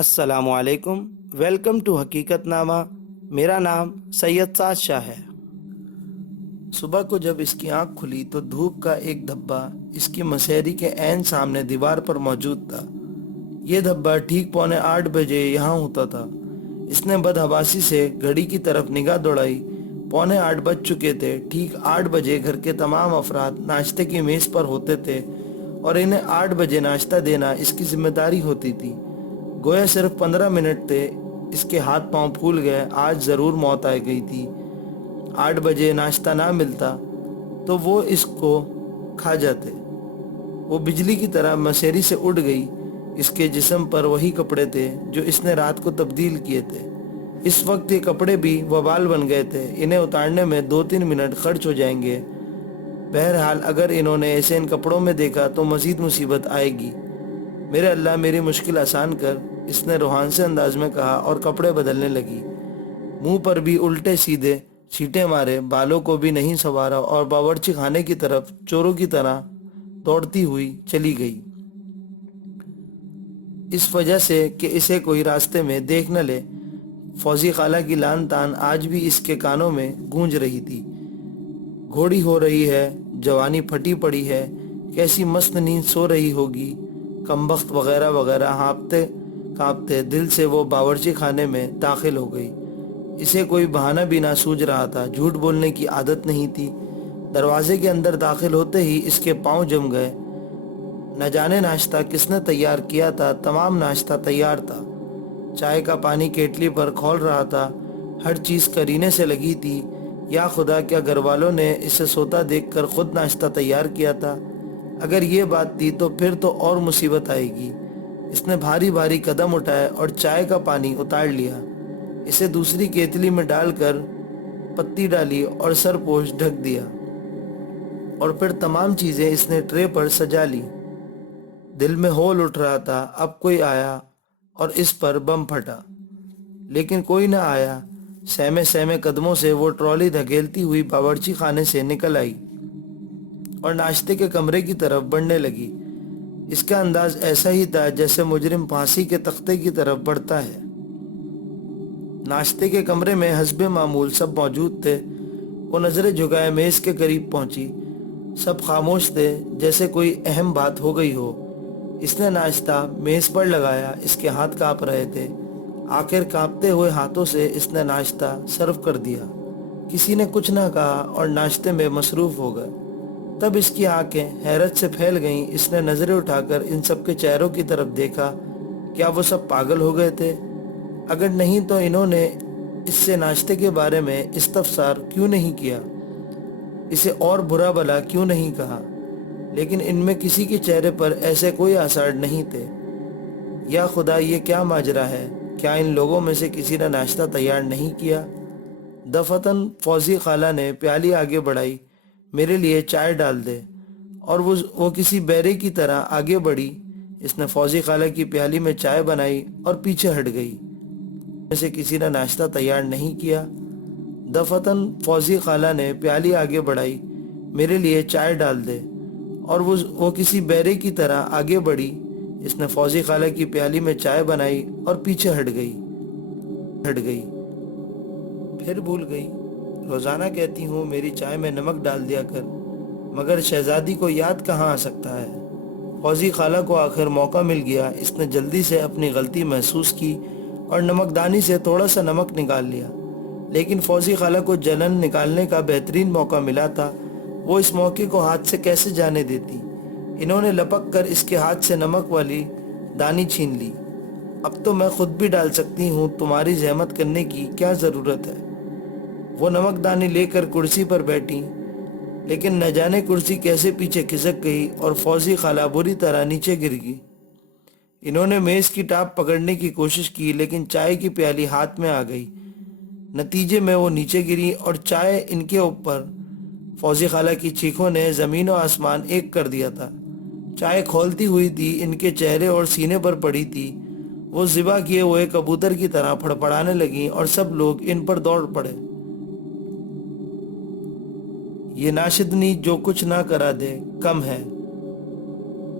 السلام علیکم، welcome to حقیقت نامہ۔ میرا نام سید سعد شاہ ہے۔ صبح کو جب اس کی آنکھ کھلی تو دھوپ کا ایک دھبا اس کی مسیری کے عین سامنے دیوار پر موجود تھا۔ یہ دھبا ٹھیک 7:45 یہاں ہوتا تھا۔ اس نے بدحواسی سے گھڑی کی طرف نگاہ دوڑائی۔ 7:45 بج چکے تھے۔ ٹھیک 8 بجے گھر کے تمام افراد ناشتے کی میز پر ہوتے تھے اور انہیں 8 بجے ناشتہ دینا اس کی ذمہ داری ہوتی تھی۔ گویا صرف 15 منٹ تھے، اس کے ہاتھ پاؤں پھول گئے۔ آج ضرور موت آ گئی تھی۔ 8 بجے ناشتہ نہ ملتا تو وہ اس کو کھا جاتے۔ وہ بجلی کی طرح مسیری سے اڑ گئی۔ اس کے جسم پر وہی کپڑے تھے جو اس نے رات کو تبدیل کیے تھے۔ اس وقت یہ کپڑے بھی وبال بن گئے تھے۔ انہیں اتارنے میں 2-3 منٹ خرچ ہو جائیں گے۔ بہرحال اگر انہوں نے اسے ان کپڑوں میں دیکھا تو مزید مصیبت آئے گی۔ میرے اللہ میری مشکل آسان کر، اس نے روحان سے انداز میں کہا اور کپڑے بدلنے لگی۔ منہ پر بھی الٹے سیدھے چھینٹے مارے، بالوں کو بھی نہیں سنوارا اور باورچی خانے کی طرف چوروں کی طرح دوڑتی ہوئی چلی گئی، اس وجہ سے کہ اسے کوئی راستے میں دیکھ نہ لے۔ فوزی خالہ کی لان تان آج بھی اس کے کانوں میں گونج رہی تھی۔ گھوڑی ہو رہی ہے، جوانی پھٹی پڑی ہے، کیسی مست نیند سو رہی ہوگی، کمبخت وغیرہ وغیرہ۔ ہانپتے کانپتے دل سے وہ باورچی خانے میں داخل ہو گئی۔ اسے کوئی بہانہ بھی نہ سوجھ رہا تھا، جھوٹ بولنے کی عادت نہیں تھی۔ دروازے کے اندر داخل ہوتے ہی اس کے پاؤں جم گئے۔ نہ جانے ناشتہ کس نے تیار کیا تھا، تمام ناشتہ تیار تھا۔ چائے کا پانی کیٹلی پر کھول رہا تھا، ہر چیز قرینے سے لگی تھی۔ یا خدا، کیا گھر والوں نے اسے سوتا دیکھ کر خود ناشتہ تیار کیا تھا؟ اگر یہ بات تھی تو پھر تو اور مصیبت آئے گی۔ اس نے بھاری بھاری قدم اٹھائے اور چائے کا پانی اتار لیا، اسے دوسری کیتلی میں ڈال کر پتی ڈالی اور سرپوش ڈھک دیا، اور پھر تمام چیزیں اس نے ٹرے پر سجا لی۔ دل میں ہول اٹھ رہا تھا، اب کوئی آیا اور اس پر بم پھٹا، لیکن کوئی نہ آیا۔ سہمے سہمے قدموں سے وہ ٹرالی دھکیلتی ہوئی باورچی خانے سے نکل آئی اور ناشتے کے کمرے کی طرف بڑھنے لگی۔ اس کا انداز ایسا ہی تھا جیسے مجرم پھانسی کے تختے کی طرف بڑھتا ہے۔ ناشتے کے کمرے میں حسب معمول سب موجود تھے۔ وہ نظریں جھکائے میز کے قریب پہنچی۔ سب خاموش تھے، جیسے کوئی اہم بات ہو گئی ہو۔ اس نے ناشتہ میز پر لگایا، اس کے ہاتھ کانپ رہے تھے۔ آخر کانپتے ہوئے ہاتھوں سے اس نے ناشتہ سرو کر دیا۔ کسی نے کچھ نہ کہا اور ناشتے میں مصروف ہو گئے۔ تب اس کی آنکھیں حیرت سے پھیل گئیں۔ اس نے نظریں اٹھا کر ان سب کے چہروں کی طرف دیکھا۔ کیا وہ سب پاگل ہو گئے تھے؟ اگر نہیں تو انہوں نے اس سے ناشتے کے بارے میں استفسار کیوں نہیں کیا، اسے اور برا بھلا کیوں نہیں کہا؟ لیکن ان میں کسی کے چہرے پر ایسے کوئی آثار نہیں تھے۔ یا خدا، یہ کیا ماجرا ہے؟ کیا ان لوگوں میں سے کسی نے ناشتہ تیار نہیں کیا؟ دفتن فوزی خالہ نے پیالی آگے بڑھائی، میرے لیے چائے ڈال دے، اور وہ کسی بیرے کی طرح آگے بڑھی۔ اس نے فوزی خالہ کی پیالی میں چائے بنائی اور پیچھے ہٹ گئی۔ میں سے کسی نے ناشتہ تیار نہیں کیا؟ دفتن فوزی خالہ نے پیالی آگے بڑھائی، میرے لیے چائے ڈال دے، اور وہ کسی بیرے کی طرح آگے بڑھی۔ اس نے فوزی خالہ کی پیالی میں چائے بنائی اور پیچھے ہٹ گئی۔ پھر بھول گئی۔ روزانہ کہتی ہوں میری چائے میں نمک ڈال دیا کر، مگر شہزادی کو یاد کہاں آ سکتا ہے؟ فوزی خالہ کو آخر موقع مل گیا۔ اس نے جلدی سے اپنی غلطی محسوس کی اور نمکدانی سے تھوڑا سا نمک نکال لیا، لیکن فوزی خالہ کو جلن نکالنے کا بہترین موقع ملا تھا۔ وہ اس موقع کو ہاتھ سے کیسے جانے دیتی؟ انہوں نے لپک کر اس کے ہاتھ سے نمک والی دانی چھین لی۔ اب تو میں خود بھی ڈال سکتی ہوں، تمہاری زحمت کرنے کی کیا ضرورت ہے؟ وہ نمک دانی لے کر کرسی پر بیٹھی، لیکن نہ جانے کرسی کیسے پیچھے کھسک گئی اور فوزی خالہ بری طرح نیچے گر گئی۔ انہوں نے میز کی ٹاپ پکڑنے کی کوشش کی، لیکن چائے کی پیالی ہاتھ میں آ گئی۔ نتیجے میں وہ نیچے گری اور چائے ان کے اوپر۔ فوزی خالہ کی چیخوں نے زمین و آسمان ایک کر دیا تھا۔ چائے کھولتی ہوئی تھی، ان کے چہرے اور سینے پر پڑی تھی۔ وہ ذبح کیے ہوئے کبوتر کی طرح پھڑپڑانے لگیں اور سب لوگ ان پر دوڑ پڑے۔ یہ ناشدنی جو کچھ نہ کرا دے کم ہے۔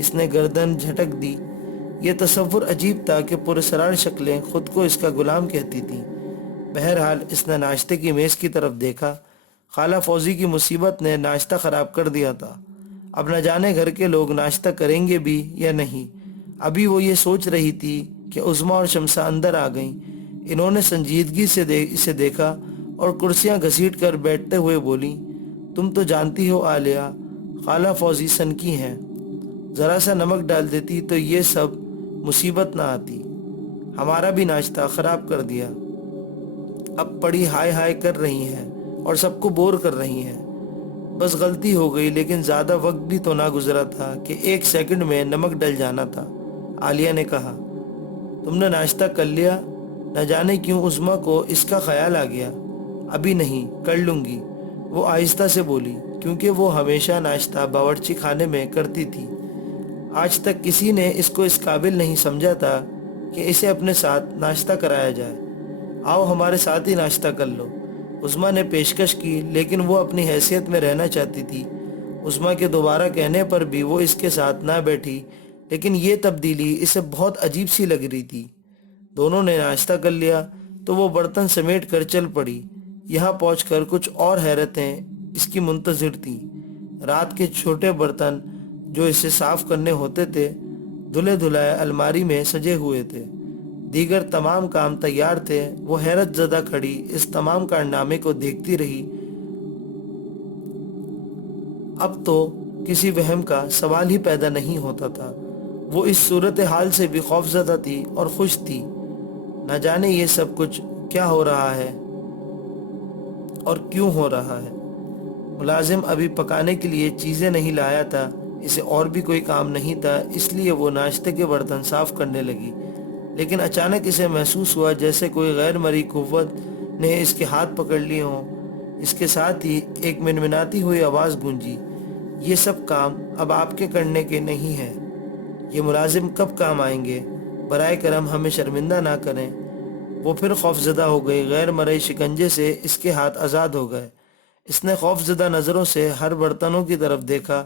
اس نے گردن جھٹک دی۔ یہ تصور عجیب تھا کہ پراسرار شکلیں خود کو اس کا غلام کہتی تھیں۔ بہرحال اس نے ناشتے کی میز کی طرف دیکھا۔ خالہ فوزی کی مصیبت نے ناشتہ خراب کر دیا تھا۔ اب نہ جانے گھر کے لوگ ناشتہ کریں گے بھی یا نہیں۔ ابھی وہ یہ سوچ رہی تھی کہ عظمیٰ اور شمسہ اندر آ گئیں۔ انہوں نے سنجیدگی سے اسے دیکھا اور کرسیاں گھسیٹ کر بیٹھتے ہوئے بولیں، تم تو جانتی ہو عالیہ، خالہ فوزی سنکی ہیں، ذرا سا نمک ڈال دیتی تو یہ سب مصیبت نہ آتی، ہمارا بھی ناشتہ خراب کر دیا۔ اب پڑی ہائے ہائے کر رہی ہیں اور سب کو بور کر رہی ہیں۔ بس غلطی ہو گئی، لیکن زیادہ وقت بھی تو نہ گزرا تھا کہ 1 سیکنڈ میں نمک ڈل جانا تھا، عالیہ نے کہا۔ تم نے ناشتہ کر لیا؟ نہ جانے کیوں عظمیٰ کو اس کا خیال آ گیا۔ ابھی نہیں، کر لوں گی، وہ آہستہ سے بولی، کیونکہ وہ ہمیشہ ناشتہ باورچی خانے میں کرتی تھی۔ آج تک کسی نے اس کو اس قابل نہیں سمجھا تھا کہ اسے اپنے ساتھ ناشتہ کرایا جائے۔ آؤ ہمارے ساتھ ہی ناشتہ کر لو، عظمیٰ نے پیشکش کی، لیکن وہ اپنی حیثیت میں رہنا چاہتی تھی۔ عظمیٰ کے دوبارہ کہنے پر بھی وہ اس کے ساتھ نہ بیٹھی، لیکن یہ تبدیلی اسے بہت عجیب سی لگ رہی تھی۔ دونوں نے ناشتہ کر لیا تو وہ برتن سمیٹ کر چل پڑی۔ یہاں پہنچ کر کچھ اور حیرتیں اس کی منتظر تھیں۔ رات کے چھوٹے برتن جو اسے صاف کرنے ہوتے تھے دھلے دھلائے الماری میں سجے ہوئے تھے، دیگر تمام کام تیار تھے۔ وہ حیرت زدہ کھڑی اس تمام کارنامے کو دیکھتی رہی۔ اب تو کسی وہم کا سوال ہی پیدا نہیں ہوتا تھا۔ وہ اس صورتحال سے بھی خوف زدہ تھی اور خوش تھی۔ نہ جانے یہ سب کچھ کیا ہو رہا ہے اور کیوں ہو رہا ہے۔ ملازم ابھی پکانے کے لیے چیزیں نہیں لایا تھا، اسے اور بھی کوئی کام نہیں تھا، اس لیے وہ ناشتے کے برتن صاف کرنے لگی۔ لیکن اچانک اسے محسوس ہوا جیسے کوئی غیر مرئی قوت نے اس کے ہاتھ پکڑ لیے ہوں۔ اس کے ساتھ ہی ایک منمناتی ہوئی آواز گونجی، یہ سب کام اب آپ کے کرنے کے نہیں ہیں، یہ ملازم کب کام آئیں گے، برائے کرم ہمیں شرمندہ نہ کریں۔ وہ پھر خوف زدہ ہو گئی۔ غیر مرئی شکنجے سے اس کے ہاتھ آزاد ہو گئے۔ اس نے خوف زدہ نظروں سے ہر برتنوں کی طرف دیکھا۔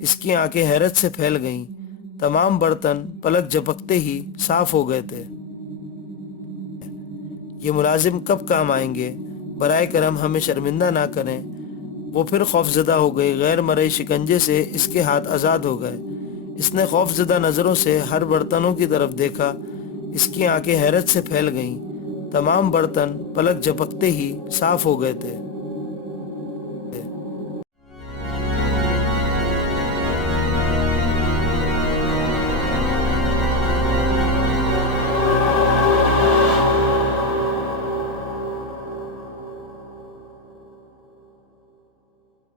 اس کی آنکھیں حیرت سے پھیل گئیں۔ تمام برتن پلک جھپکتے ہی صاف ہو گئے تھے۔ یہ ملازم کب کام آئیں گے، برائے کرم ہمیں شرمندہ نہ کریں۔ وہ پھر خوف زدہ ہو گئی۔ غیر مرئی شکنجے سے اس کے ہاتھ آزاد ہو گئے۔ اس نے خوف زدہ نظروں سے ہر برتنوں کی طرف دیکھا۔ اس کی آنکھیں حیرت سے پھیل گئیں۔ تمام برتن پلک جھپکتے ہی صاف ہو گئے تھے۔